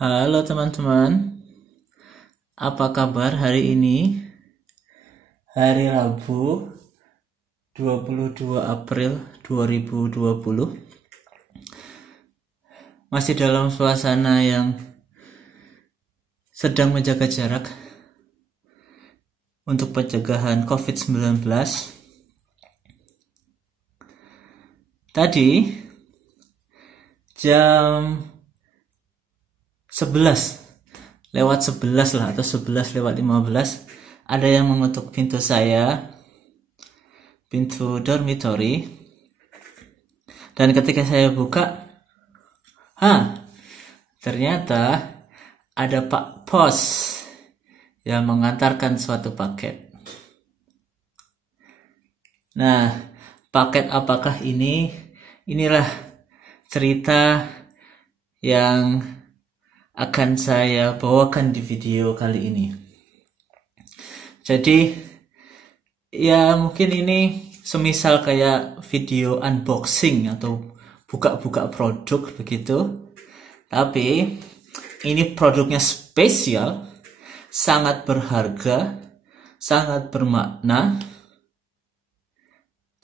Halo teman-teman, apa kabar hari ini? Hari Rabu 22 April 2020. Masih dalam suasana yang sedang menjaga jarak untuk pencegahan COVID-19. Tadi jam 11 lewat 11 lah, atau 11 lewat 15, ada yang mengetuk pintu saya, pintu dormitory. Dan ketika saya buka, ternyata ada Pak Pos yang mengantarkan suatu paket. Nah, paket apakah ini? Inilah cerita yang akan saya bawakan di video kali ini. Jadi ya mungkin ini semisal kayak video unboxing atau buka-buka produk begitu. Tapi ini produknya spesial, sangat berharga, sangat bermakna,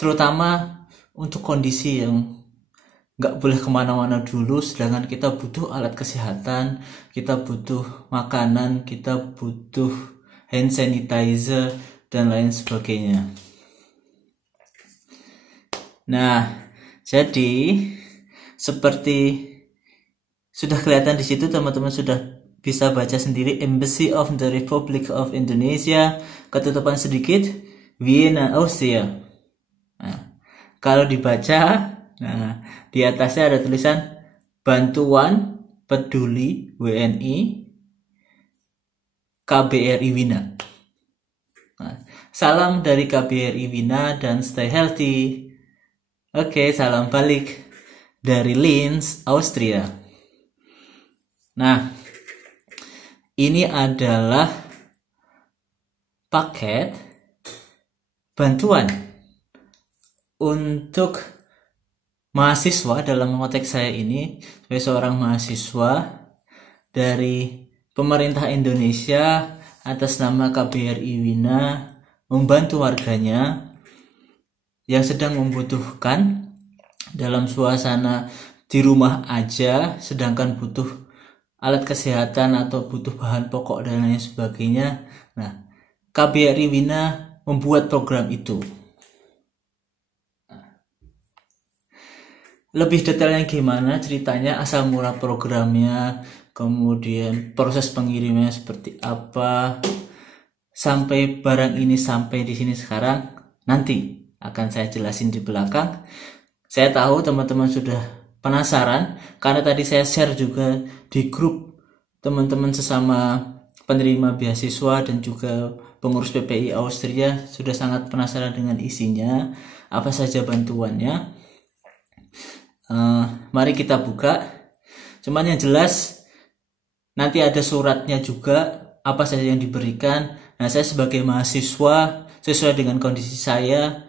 terutama untuk kondisi yang nggak boleh kemana-mana dulu, sedangkan kita butuh alat kesehatan, kita butuh makanan, kita butuh hand sanitizer, dan lain sebagainya. Nah, jadi seperti sudah kelihatan di situ, teman-teman sudah bisa baca sendiri, Embassy of the Republic of Indonesia, ketutupan sedikit, Vienna, Austria. Nah, kalau dibaca, di atasnya ada tulisan Bantuan Peduli WNI KBRI Wina. Salam dari KBRI Wina dan stay healthy. Oke, salam balik dari Linz, Austria. Nah, ini adalah paket bantuan untuk mahasiswa. Dalam konteks saya ini sebagai seorang mahasiswa dari pemerintah Indonesia atas nama KBRI Wina membantu warganya yang sedang membutuhkan dalam suasana di rumah aja, sedangkan butuh alat kesehatan atau butuh bahan pokok dan lain sebagainya. Nah, KBRI Wina membuat program itu. Lebih detailnya gimana ceritanya, asal mula programnya, kemudian proses pengirimnya seperti apa, sampai barang ini sampai di sini sekarang, nanti akan saya jelasin di belakang. Saya tahu teman-teman sudah penasaran, karena tadi saya share juga di grup teman-teman sesama penerima beasiswa dan juga pengurus PPI Austria, sudah sangat penasaran dengan isinya, apa saja bantuannya. Mari kita buka. Cuman yang jelas nanti ada suratnya juga, apa saja yang diberikan. Nah, saya sebagai mahasiswa, sesuai dengan kondisi saya,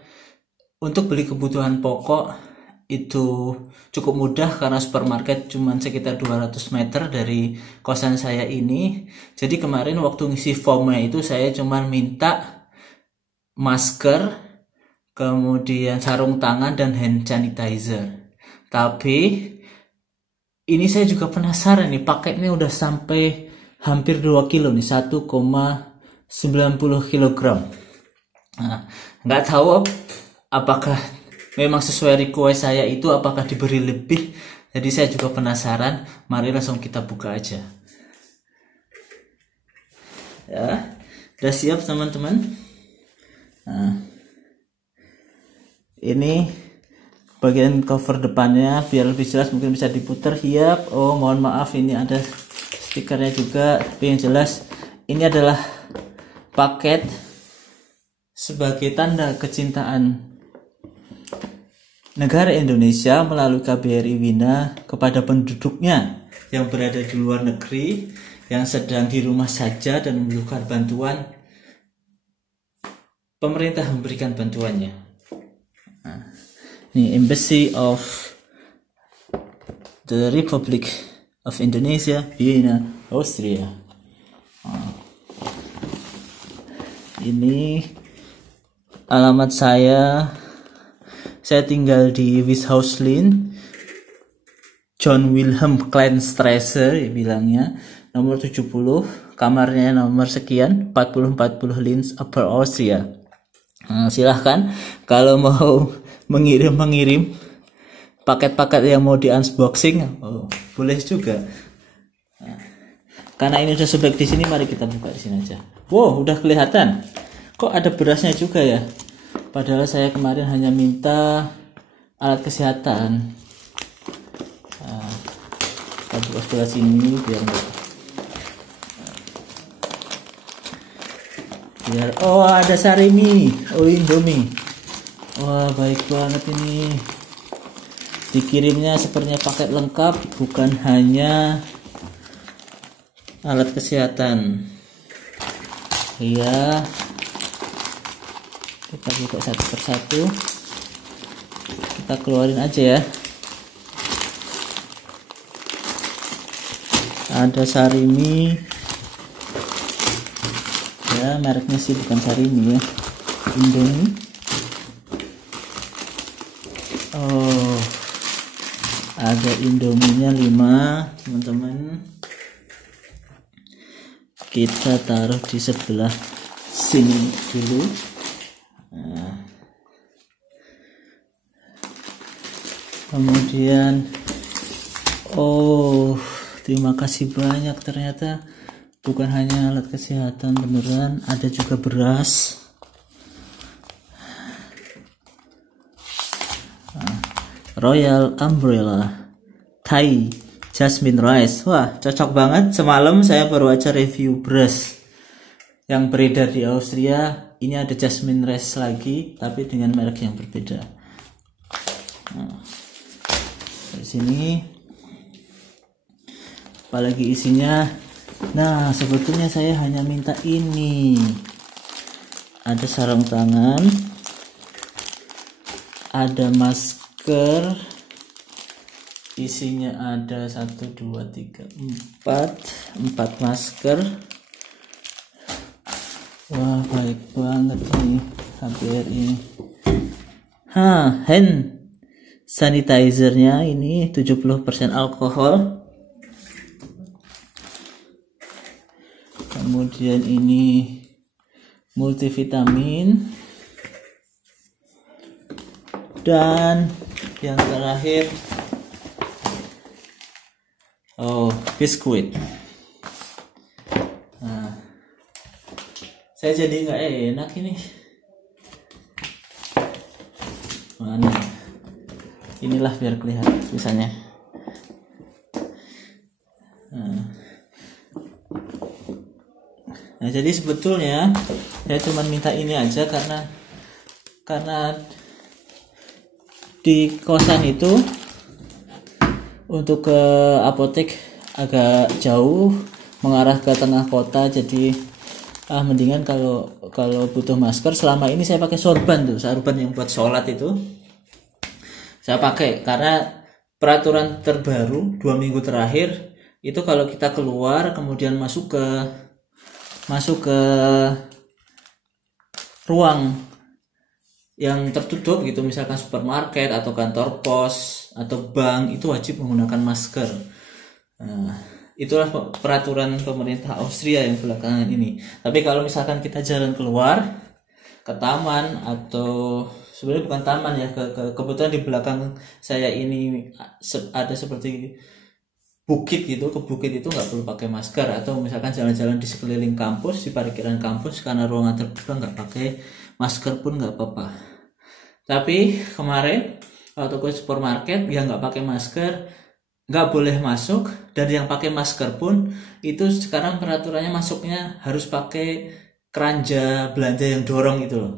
untuk beli kebutuhan pokok itu cukup mudah karena supermarket cuma sekitar 200 meter dari kosan saya ini. Jadi kemarin waktu ngisi formnya itu saya cuma minta masker, kemudian sarung tangan dan hand sanitizer. Tapi ini saya juga penasaran nih, paketnya udah sampai hampir 2 kilo nih, 1,90 kilogram. Nah, nggak tahu apakah memang sesuai request saya itu, apakah diberi lebih. Jadi saya juga penasaran. Mari langsung kita buka aja. Ya, udah siap teman-teman? Nah, ini bagian cover depannya, biar lebih jelas mungkin bisa diputar. Siap. Oh, mohon maaf, ini ada stikernya juga. Tapi yang jelas ini adalah paket sebagai tanda kecintaan negara Indonesia melalui KBRI Wina kepada penduduknya yang berada di luar negeri, yang sedang di rumah saja dan membutuhkan bantuan. Pemerintah memberikan bantuannya. Ini Embassy of the Republic of Indonesia, Vienna, Austria. Ini alamat saya tinggal di Wishauslin, John Wilhelm Kleinstraße ya bilangnya, nomor 70, kamarnya nomor sekian, 4040 Linz, Upper Austria. Silahkan kalau mau mengirim paket-paket yang mau di unboxing, boleh juga. Karena ini udah sebek di sini, mari kita buka di sini aja. Wow, udah kelihatan. Kok ada berasnya juga ya? Padahal saya kemarin hanya minta alat kesehatan. Kita buka sebelah sini biar ada sarimi, Indomie. Wah, baik banget ini. Dikirimnya sepertinya paket lengkap, bukan hanya alat kesehatan. Iya, kita buka satu persatu, kita keluarin aja ya. Ada sarimi ya, mereknya sih bukan sarimi ya, Indomie. Ada Indominya 5 teman-teman. Kita taruh di sebelah sini dulu. Kemudian terima kasih banyak, ternyata bukan hanya alat kesehatan beneran, ada juga beras. Royal Umbrella Thai Jasmine Rice. Wah, cocok banget. Semalam saya baru aja review beras yang beredar di Austria. Ini ada Jasmine Rice lagi, tapi dengan merek yang berbeda. Di sini apalagi isinya. Nah, sebetulnya saya hanya minta ini. Ada sarung tangan, ada masker, isinya ada 1, 2, 3, 4 masker. Wah, baik banget nih KBRI. Hand sanitizernya ini 70% alkohol. Kemudian ini multivitamin, dan yang terakhir biskuit. Nah, saya jadi nggak enak ini. Mana? Inilah biar kelihatan tulisannya. Nah, jadi sebetulnya saya cuma minta ini aja karena di kosan itu untuk ke apotek agak jauh, mengarah ke tengah kota, jadi mendingan kalau butuh masker. Selama ini saya pakai sorban yang buat sholat itu saya pakai, karena peraturan terbaru 2 minggu terakhir itu kalau kita keluar kemudian masuk ke ruang yang tertutup gitu, misalkan supermarket atau kantor pos atau bank, itu wajib menggunakan masker. Itulah peraturan pemerintah Austria yang belakangan ini. Tapi kalau misalkan kita jalan keluar ke taman, atau sebenarnya bukan taman ya, kebetulan di belakang saya ini ada seperti bukit gitu, ke bukit itu nggak perlu pakai masker. Atau misalkan jalan-jalan di sekeliling kampus, di parkiran kampus, karena ruangan terbuka nggak pakai masker pun nggak apa-apa. Tapi kemarin waktu ke supermarket yang nggak pakai masker nggak boleh masuk, dan yang pakai masker pun itu sekarang peraturannya masuknya harus pakai keranjang belanja yang dorong itu loh.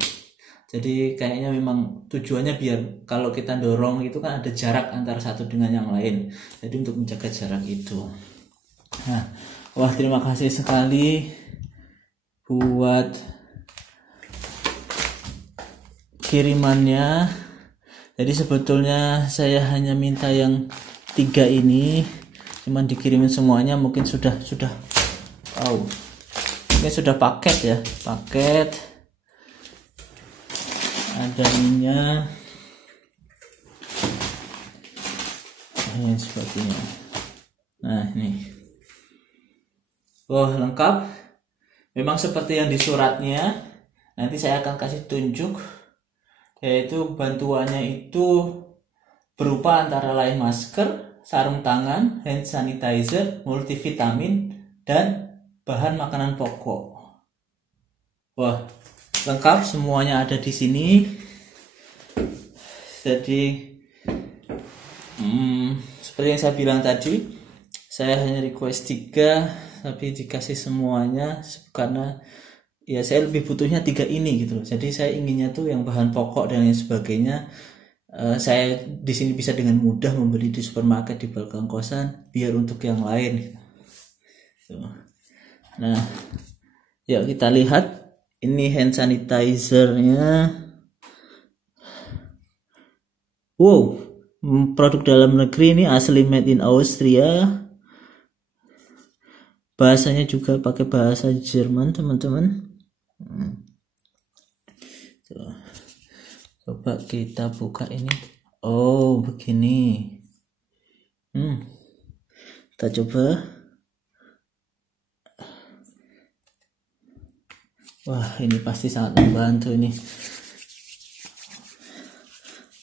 Jadi kayaknya memang tujuannya biar kalau kita dorong itu kan ada jarak antara satu dengan yang lain. Jadi untuk menjaga jarak itu. Nah, wah, terima kasih sekali buat kirimannya. Jadi sebetulnya saya hanya minta yang 3 ini, cuman dikirimin semuanya, mungkin sudah mungkin sudah paket ya, paket ada minyak dan sebagainya. Nah ini, lengkap, memang seperti yang di suratnya. Nanti saya akan kasih tunjuk, yaitu bantuannya itu berupa antara lain masker, sarung tangan, hand sanitizer, multivitamin, dan bahan makanan pokok. Lengkap, semuanya ada di sini. Jadi seperti yang saya bilang tadi, saya hanya request 3 tapi dikasih semuanya karena ya saya lebih butuhnya 3 ini gitu loh. Jadi saya inginnya tuh yang bahan pokok dan lain sebagainya, saya di sini bisa dengan mudah membeli di supermarket, di belakang kosan, biar untuk yang lain gitu. Nah, yuk kita lihat. Ini hand sanitizer-nya. Wow, produk dalam negeri, ini asli made in Austria. Bahasanya juga pakai bahasa Jerman, teman-teman. Coba kita buka ini. Oh, begini. Kita coba. Wah, ini pasti sangat membantu ini.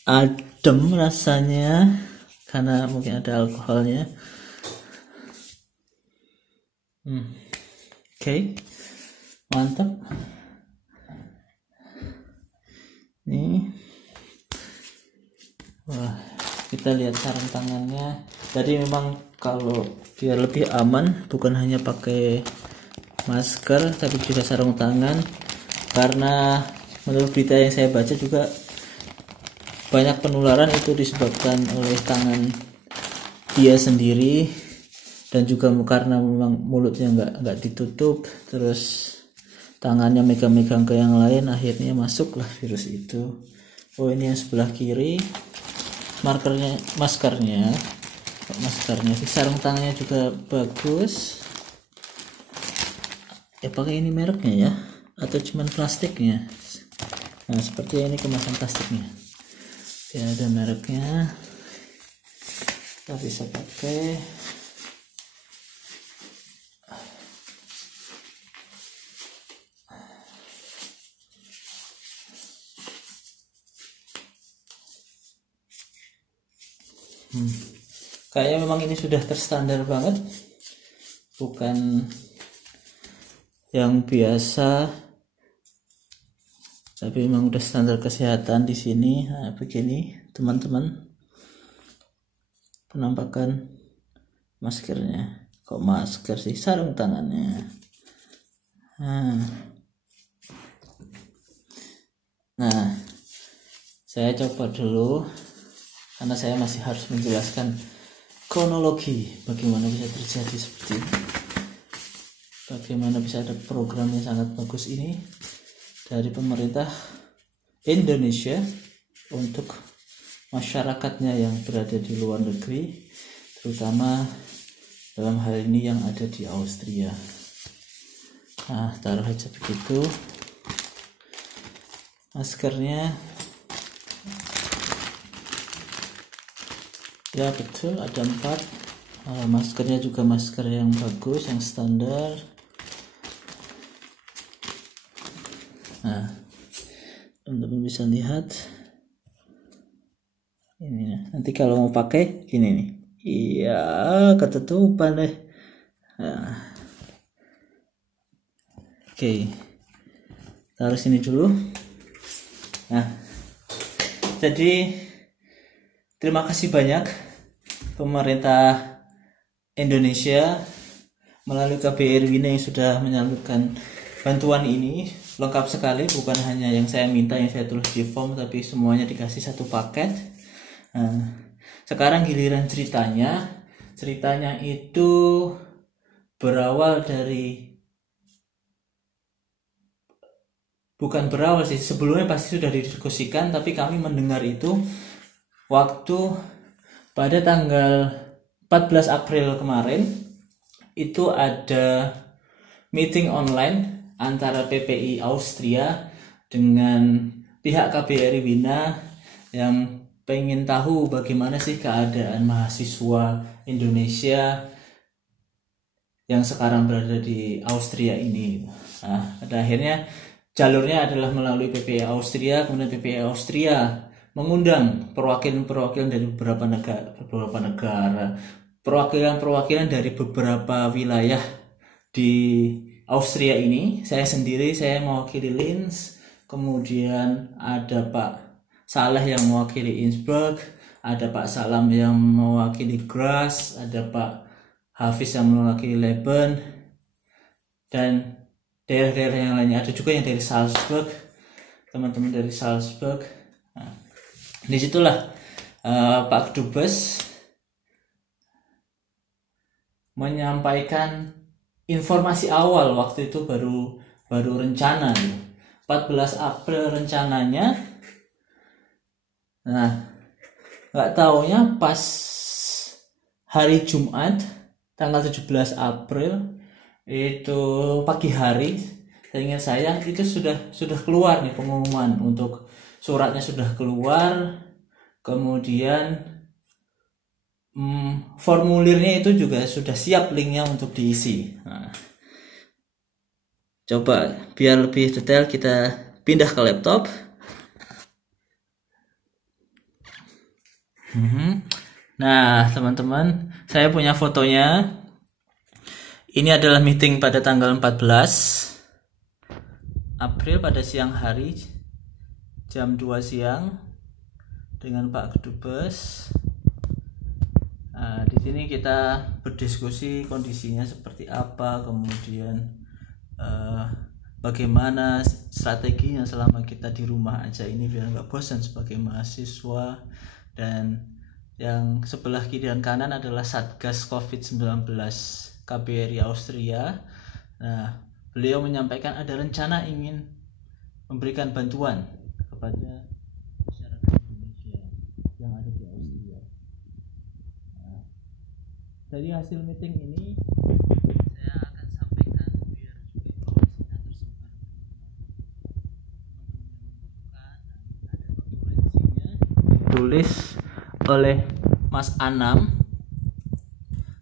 Adem rasanya karena mungkin ada alkoholnya. Oke. Mantap. Nih. Kita lihat sarung tangannya. Jadi memang kalau biar lebih aman, bukan hanya pakai masker tapi juga sarung tangan, karena menurut berita yang saya baca juga banyak penularan itu disebabkan oleh tangan dia sendiri, dan juga karena memang mulutnya nggak ditutup, terus tangannya megang-megang ke yang lain, akhirnya masuklah virus itu. Ini yang sebelah kiri, maskernya, sarung tangannya juga bagus. Pakai ini mereknya ya, atau cuman plastiknya. Nah, seperti ini kemasan plastiknya. Ya, ada mereknya. Kita bisa pakai. Kayaknya memang ini sudah terstandar banget, bukan yang biasa, tapi memang udah standar kesehatan di sini. Nah, begini teman-teman penampakan maskernya. Kok masker sih, sarung tangannya. Nah, saya coba dulu karena saya masih harus menjelaskan kronologi bagaimana bisa terjadi seperti ini. Bagaimana bisa ada program yang sangat bagus ini dari pemerintah Indonesia untuk masyarakatnya yang berada di luar negeri, terutama dalam hal ini yang ada di Austria. Nah, taruh aja begitu. Maskernya ya betul, ada 4. Maskernya juga masker yang bagus, yang standar. Nah, teman-teman bisa lihat ini. Nanti kalau mau pakai gini nih, iya ketutupan deh. Oke, taruh sini dulu. Nah, jadi terima kasih banyak pemerintah Indonesia melalui KBRI yang sudah menyalurkan bantuan ini. Lengkap sekali, bukan hanya yang saya minta, yang saya tulis di form, tapi semuanya dikasih satu paket. Nah, sekarang giliran ceritanya itu berawal dari, bukan berawal sih, sebelumnya pasti sudah didiskusikan, tapi kami mendengar itu waktu pada tanggal 14 April kemarin itu ada meeting online antara PPI Austria dengan pihak KBRI Wina yang pengen tahu bagaimana sih keadaan mahasiswa Indonesia yang sekarang berada di Austria ini. Nah, pada akhirnya jalurnya adalah melalui PPI Austria, kemudian PPI Austria mengundang perwakilan-perwakilan dari beberapa negara, perwakilan-perwakilan dari beberapa wilayah di Austria ini. Saya sendiri, saya mewakili Linz, kemudian ada Pak Saleh yang mewakili Innsbruck, ada Pak Salam yang mewakili Graz, ada Pak Hafiz yang mewakili Leben, dan daerah-daerah yang lainnya. Ada juga yang dari Salzburg, teman-teman dari Salzburg. Nah, disitulah Pak Dubes menyampaikan informasi awal. Waktu itu baru rencana 14 April rencananya. Nah, nggak taunya pas hari Jumat tanggal 17 April itu pagi hari, seingat saya itu sudah keluar nih pengumuman, untuk suratnya sudah keluar, kemudian formulirnya itu juga sudah siap linknya untuk diisi. Nah, coba biar lebih detail kita pindah ke laptop. Nah, teman-teman, saya punya fotonya. Ini adalah meeting pada tanggal 14 April pada siang hari, jam 2 siang dengan Pak Dubes. Nah, di sini kita berdiskusi kondisinya seperti apa, kemudian bagaimana strateginya selama kita di rumah aja ini biar nggak bosan sebagai mahasiswa. Dan yang sebelah kiri dan kanan adalah Satgas COVID-19 KBRI Austria. Nah, beliau menyampaikan ada rencana ingin memberikan bantuan kepada masyarakat Indonesia yang ada di Austria. Nah, dari hasil meeting ini saya akan sampaikan biar juga informasinya tersebar. Ada notulensinya ditulis oleh Mas Anam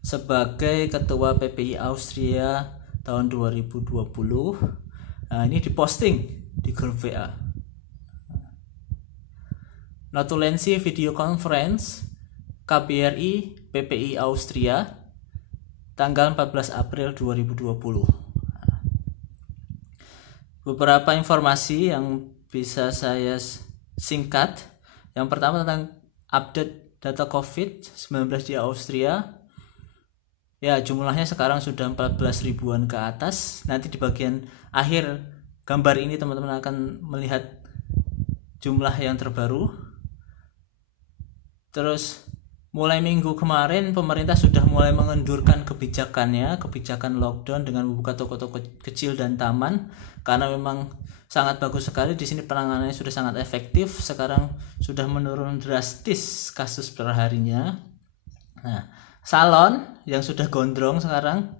sebagai Ketua PPI Austria tahun 2020. Nah, ini diposting di grup WA. Notulensi video conference KBRI PPI Austria tanggal 14 April 2020. Beberapa informasi yang bisa saya singkat. Yang pertama tentang update data COVID-19 di Austria. Ya, jumlahnya sekarang sudah 14 ribuan ke atas. Nanti di bagian akhir gambar ini teman-teman akan melihat jumlah yang terbaru. Terus mulai minggu kemarin pemerintah sudah mulai mengendurkan kebijakan lockdown dengan membuka toko-toko kecil dan taman, karena memang sangat bagus sekali di sini, penanganannya sudah sangat efektif. Sekarang sudah menurun drastis kasus per harinya. Nah, salon yang sudah gondrong sekarang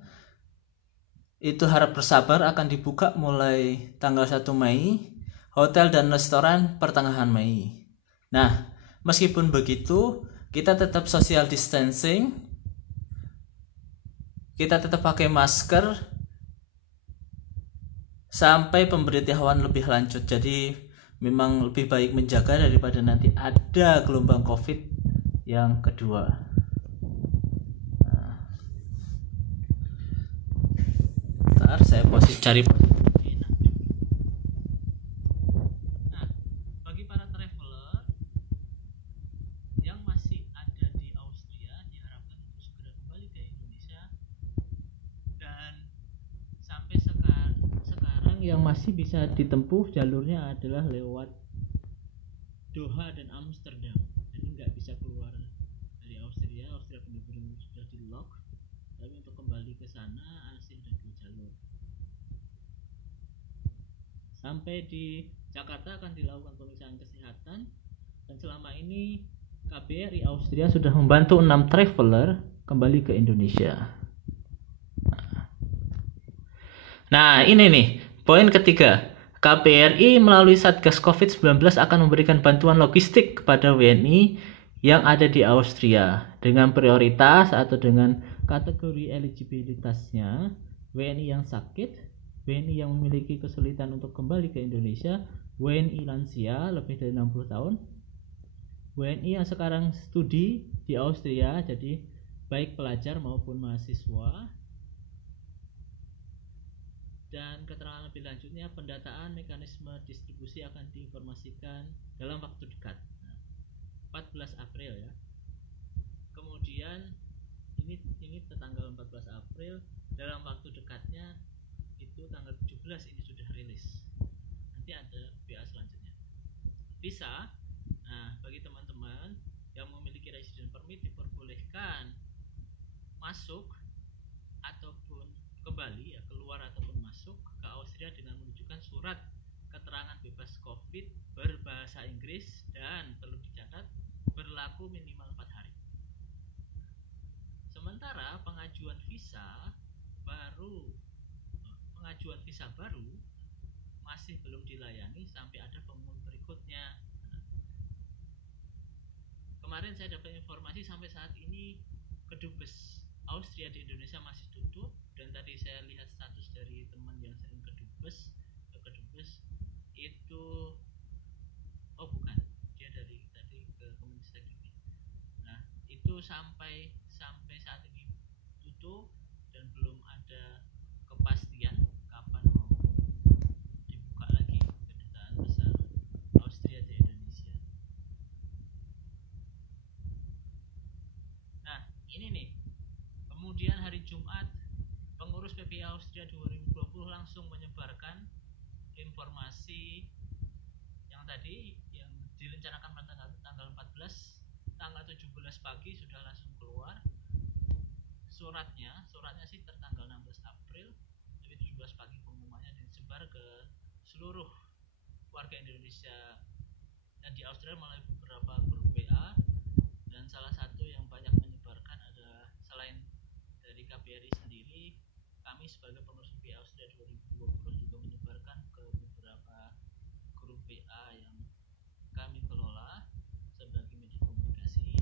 itu harap bersabar, akan dibuka mulai tanggal 1 Mei. Hotel dan restoran pertengahan Mei. Nah, meskipun begitu, kita tetap social distancing, kita tetap pakai masker sampai pemberitahuan lebih lanjut. Jadi memang lebih baik menjaga daripada nanti ada gelombang COVID yang kedua. Saya cari. Nah, bagi para traveler yang masih ada di Austria, diharapkan untuk segera kembali ke Indonesia. Dan sampai sekarang yang masih bisa ditempuh jalurnya adalah lewat Doha dan Amsterdam. Jadi nggak bisa keluar dari Austria. Austria benar-benar sudah di lock. Tapi untuk kembali ke sana masih ada 2 jalur. Sampai di Jakarta akan dilakukan pemeriksaan kesehatan, dan selama ini KBRI Austria sudah membantu 6 traveler kembali ke Indonesia. Nah, ini nih, poin ketiga. KBRI melalui Satgas COVID-19 akan memberikan bantuan logistik kepada WNI yang ada di Austria dengan prioritas atau dengan kategori eligibilitasnya WNI yang sakit, WNI yang memiliki kesulitan untuk kembali ke Indonesia, WNI lansia lebih dari 60 tahun, WNI yang sekarang studi di Austria, jadi baik pelajar maupun mahasiswa. Dan keterangan lebih lanjutnya, pendataan mekanisme distribusi akan diinformasikan dalam waktu dekat, 14 April ya. Kemudian ini tanggal 14 April, dalam waktu dekatnya itu tanggal 17 ini sudah rilis. Nanti ada BA selanjutnya. Visa. Nah, bagi teman-teman yang memiliki resident permit diperbolehkan masuk ataupun kembali ya, keluar ataupun masuk ke Austria dengan menunjukkan surat keterangan bebas COVID berbahasa Inggris dan perlu dicatat berlaku minimal 4 hari. Sementara pengajuan visa baru masih belum dilayani sampai ada pengumuman berikutnya. Kemarin saya dapat informasi sampai saat ini kedubes Austria di Indonesia masih tutup, dan tadi saya lihat status dari teman yang sering ke kedubes itu bukan, dia dari tadi ke Kemenristek. Nah, itu sampai saat ini tutup dan belum ada kepastian kapan mau dibuka lagi kedutaan besar Austria di Indonesia. Nah, ini nih. Kemudian hari Jumat, pengurus PPI Austria 2020 langsung menyebarkan informasi yang tadi yang direncanakan pada tanggal 14, tanggal 17 pagi sudah langsung keluar suratnya sih tertanggal 16 April, tapi 17 pagi pengumumannya disebar ke seluruh warga Indonesia dan di Austria melalui beberapa grup WA, dan salah satu yang banyak menyebarkan adalah selain dari KBRI sendiri, kami sebagai pengurus PPI Austria 2020 juga menyebarkan ke beberapa grup WA yang kami kelola sebagai media komunikasi.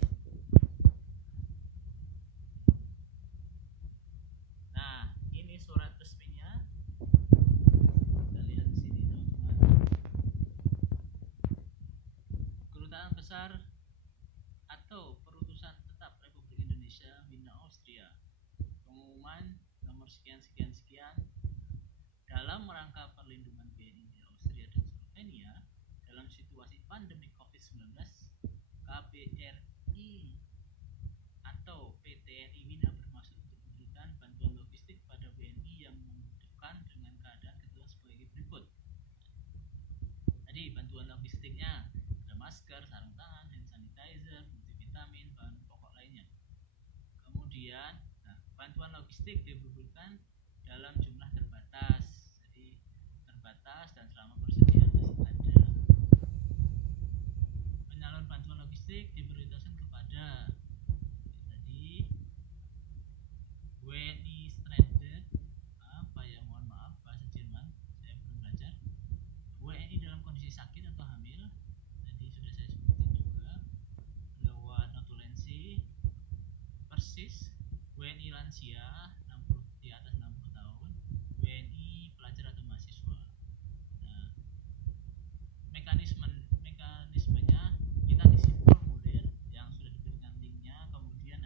Nah, ini surat resminya. Kita lihat di sini, teman-teman. Kedutaan Besar atau Perutusan Tetap Republik Indonesia Wiener Austria, pengumuman nomor sekian dalam rangka perlindungan WNI di Austria dan Slovenia dalam situasi pandemi COVID-19, KBRI atau PTRI Wiener bermaksud untuk memberikan bantuan logistik pada WNI yang membutuhkan dengan keadaan ketentuan sebagai berikut. Tadi bantuan logistiknya ada masker, sarung tangan, hand sanitizer, multivitamin, bahan pokok lainnya. Kemudian bantuan logistik diberikan dalam jumlah terbatas, jadi terbatas dan selama persediaan masih ada. Penyalur bantuan logistik diprioritaskan kepada tadi WNI stranded, mohon maaf bahasa Jerman saya belum belajar, WNI dalam kondisi sakit atau hamil, tadi sudah saya sebutin juga, lewat notulensi, persis, WNI lansia di atas 60 tahun, WNI pelajar atau mahasiswa. Nah, mekanismenya kita isi formulir yang sudah diberikan linknya, kemudian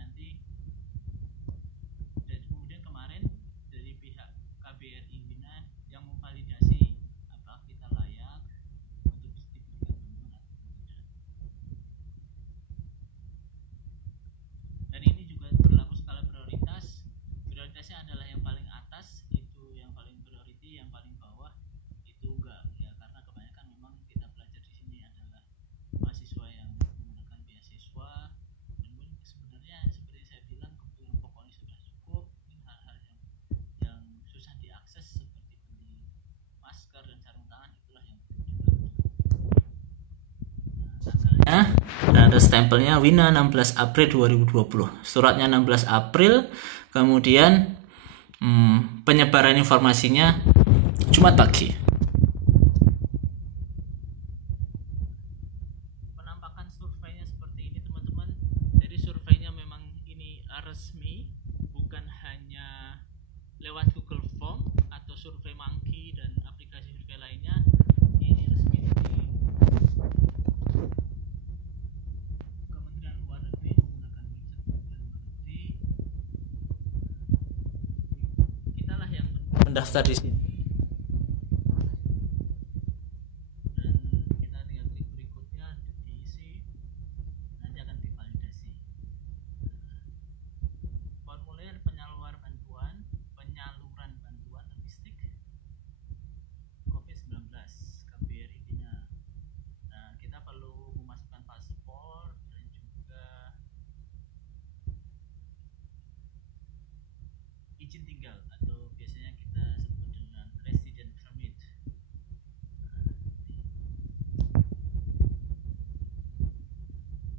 kemarin dari pihak KBRI Wina yang memvalidasi apakah kita layak untuk diberikan bantuan atau tidak. Dan ini juga berlaku skala prioritas dan ada stempelnya Wina 16 April 2020. Suratnya 16 April, kemudian penyebaran informasinya Jumat pagi. Penampakan surveinya seperti ini teman-teman. Jadi surveinya memang ini resmi, bukan hanya lewat Google Form atau Survei Monkey dan aplikasi survei lainnya. Ini resmi dari Kementerian Luar Negeri menggunakan website Kementerian Luar Negeri. Kitalah yang mendaftar di sini. Izin tinggal atau biasanya kita sebut dengan resident permit.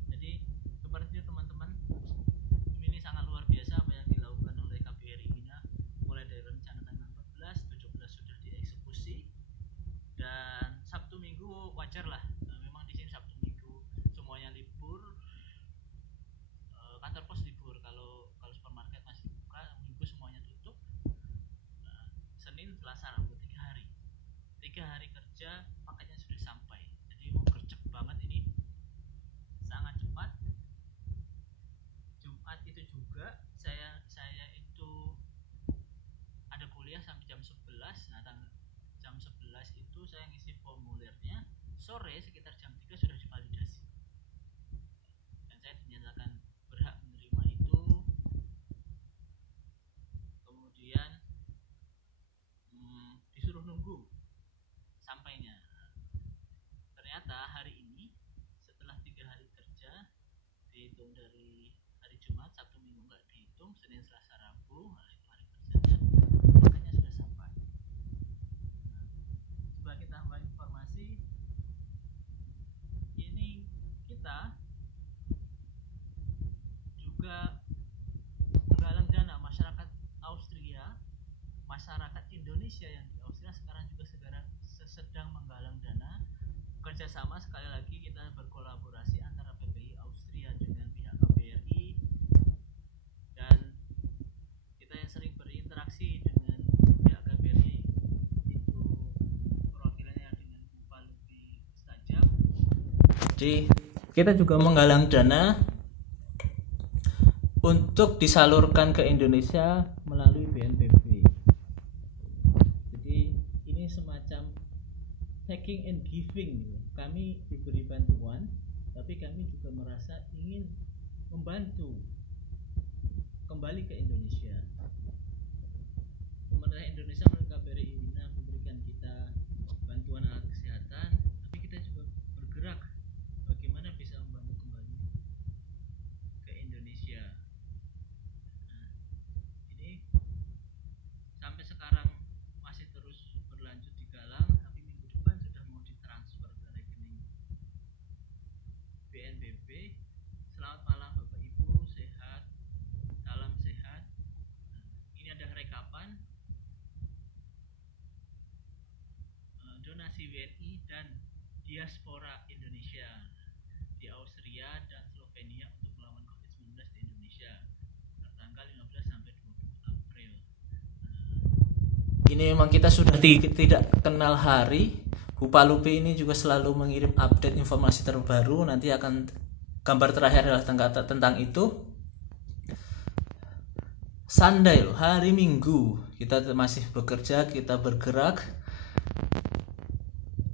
Jadi seperti itu teman-teman, ini sangat luar biasa apa yang dilakukan oleh KBRI Bina. Mulai dari rencana tanggal 14, 17 sudah dieksekusi, dan Sabtu Minggu wajar lah. Memang di sini Sabtu Minggu semuanya libur, kantor pos libur, kalau supermarket masih buka. Minggu semuanya tutup. Senin, Selasa, Rabu, 3 hari kerja paketnya sudah sampai. Jadi mau gercep banget ini, sangat cepat. Jumat itu juga saya itu ada kuliah sampai jam 11. Nah, jam 11 itu saya ngisi formulirnya, sore sekitar jam 3 sudah divalidasi dan saya dinyatakan berhak menerima itu. Kemudian disuruh nunggu sampainya. Ternyata hari ini setelah 3 hari kerja, dihitung dari hari Jumat, Sabtu, Minggu nggak dihitung, Senin, Selasa, Rabu, hari kerjanya, makanya sudah sampai. Coba kita tambah informasi. Ini kita juga menggalang dana masyarakat Austria, masyarakat Indonesia yang di Austria sekarang juga sedang menggalang dana. Kerjasama, sekali lagi kita berkolaborasi antara PPI Austria dengan pihak KBRI, dan kita yang sering berinteraksi dengan pihak KBRI itu perwakilannya dengan Pak Lutfi Mustajab. Jadi kita juga menggalang dana untuk disalurkan ke Indonesia melalui BNPB. Jadi ini semacam taking and giving. Kami diberi bantuan, tapi kami juga merasa ingin membantu kembali ke Indonesia. Pemerintah Indonesia melalui KBRI Bina memberikan kita bantuan alat kesehatan, tapi kita juga bergerak bagaimana bisa membantu kembali ke Indonesia. Nah, ini sampai sekarang masih terus berlanjut digalang, tapi minggu depan sudah mau ditransfer ke rekening BNPB. Selamat malam Bapak Ibu, sehat, salam sehat. Ini ada rekapan donasi WNI dan diaspora Indonesia di Austria dan Slovenia untuk melawan COVID-19 di Indonesia tanggal 15 sampai 20 April. Ini memang kita sudah tidak kenal hari. Bu Palupi ini juga selalu mengirim update informasi terbaru. Nanti akan gambar terakhir adalah tentang itu. Sunday loh, hari Minggu kita masih bekerja, kita bergerak.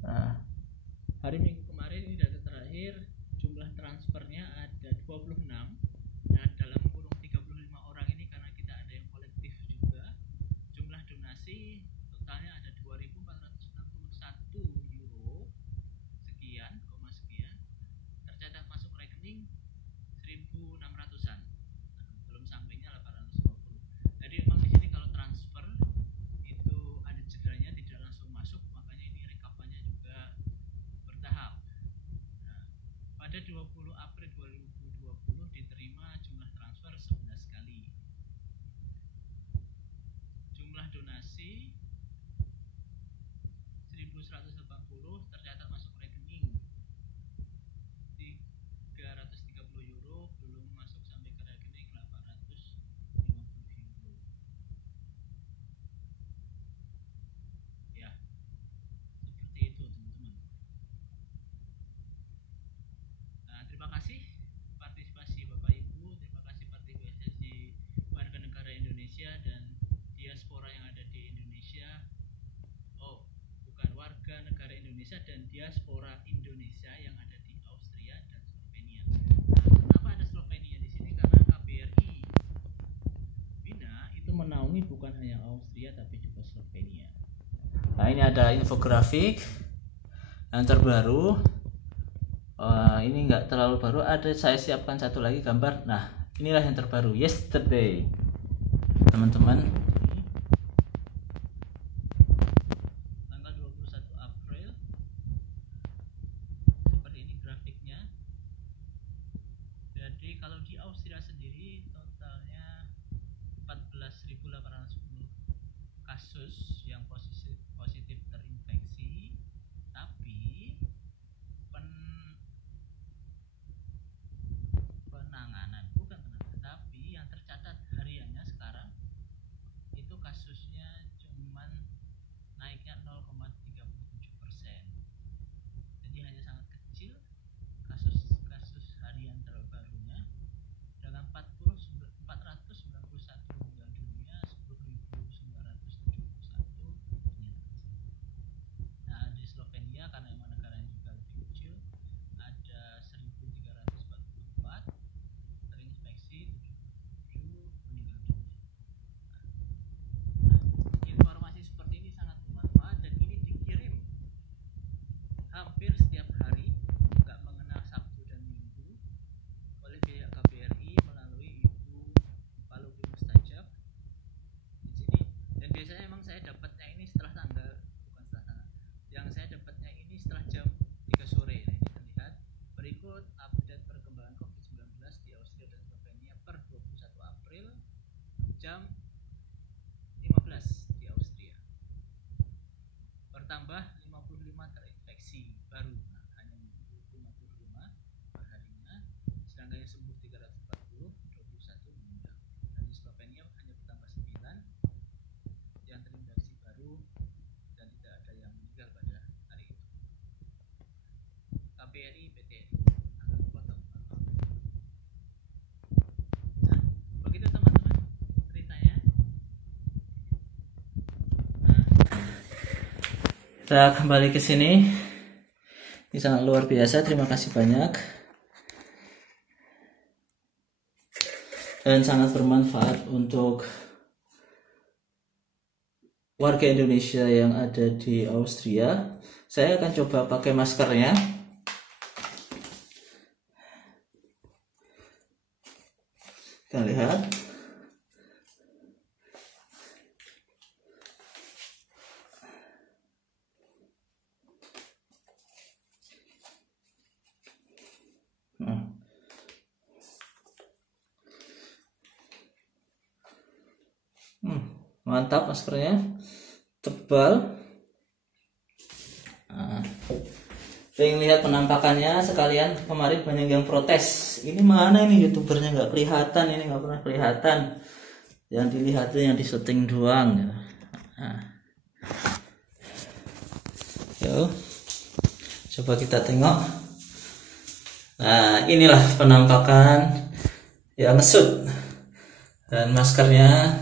Nah, hari Minggu kemarin ini data terakhir, jumlah transfernya ada 26. Nah, dalam kurung 35 orang ini karena kita ada yang kolektif juga. Jumlah donasi totalnya ada 2.461 euro sekian, sekian. Tercatat masuk rekening 1.600-an. Belum sampainya 850. Jadi memang di sini kalau transfer itu ada jederanya, tidak langsung masuk, makanya ini rekapannya juga bertahap. Nah, pada pada 20 April 2020 diterima jumlah transfer 11 kali. Jumlah donasi 1.180 tercatat masuk rekening. 330 euro belum masuk sampai ke rekening 850 euro. Ya, seperti itu teman-teman. Nah, terima kasih partisipasi Bapak Ibu, terima kasih partisipasi warga negara Indonesia dan diaspora yang ada di Indonesia. Oh, bukan warga negara Indonesia dan diaspora Indonesia yang ada di Austria dan Slovenia. Nah, kenapa ada Slovenia di sini? Karena KBRI Wina itu menaungi bukan hanya Austria tapi juga Slovenia. Nah, ini ada infografik yang terbaru. Ini enggak terlalu baru, ada saya siapkan satu lagi gambar. Nah, inilah yang terbaru, yesterday teman-teman, tanggal 21 April. Seperti ini grafiknya. Jadi kalau di Austria sendiri totalnya 14.810 kasus yang positif terinfeksi, tapi tapi yang tercatat hariannya sekarang itu kasusnya cuman naiknya 0,37%. Jadi hanya sangat kecil kasus harian terbarunya dengan 491 meninggal dunia, 10.971 penyintas. Nah, di Slovenia karena emang negaranya juga lebih kecil, ada 1.344 terinfeksi, 7 meninggal dunia. Nah, informasi seperti ini sangat bermanfaat dan ini dikirim hampir setiap hari, nggak mengenal Sabtu dan Minggu, oleh pihak KBRI melalui Ibu Paludi Mustajab di sini. Dan biasanya emang saya dapatnya ini yang saya dapatnya ini setelah jam 3 sore. Nah, ini terlihat berikut update perkembangan COVID-19 di Austria dan Slovenia per 21 April jam 15 di Austria. Bertambah 55 terinfeksi baru, nah, hanya 55 per harinya, sedangkan yang sembuh 340, 21 meninggal. Dan di Slovenia hanya bertambah 9 yang terinfeksi baru dan tidak ada yang meninggal pada hari itu. KBRI PT agak potong. Nah, begitu teman-teman ceritanya. Nah, kita kembali ke sini. Ini sangat luar biasa. Terima kasih banyak dan sangat bermanfaat untuk warga Indonesia yang ada di Austria. Saya akan coba pakai maskernya. Kita lihat. Mantap maskernya, tebal. Pengen lihat penampakannya sekalian. Kemarin banyak yang protes, ini mana ini youtubernya nggak kelihatan, ini nggak pernah kelihatan, yang dilihat itu yang di syuting doang. Yuk, coba kita tengok. Nah, inilah penampakan yang ngesut dan maskernya.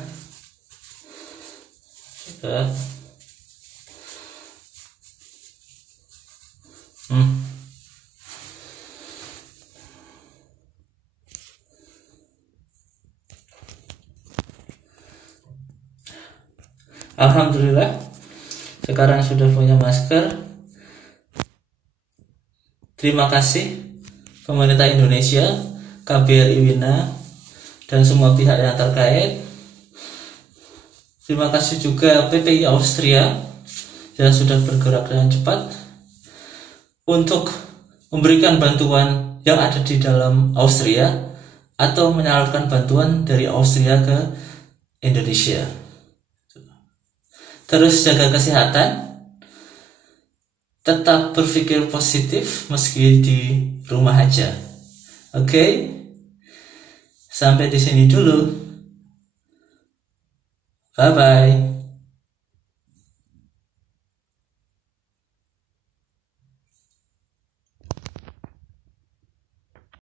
Alhamdulillah sekarang sudah punya masker. Terima kasih pemerintah Indonesia, KBRI Wina, dan semua pihak yang terkait. Terima kasih juga PPI Austria yang sudah bergerak dengan cepat untuk memberikan bantuan yang ada di dalam Austria atau menyalurkan bantuan dari Austria ke Indonesia. Terus jaga kesehatan, tetap berpikir positif meski di rumah aja. Oke? Sampai di sini dulu. Bye bye.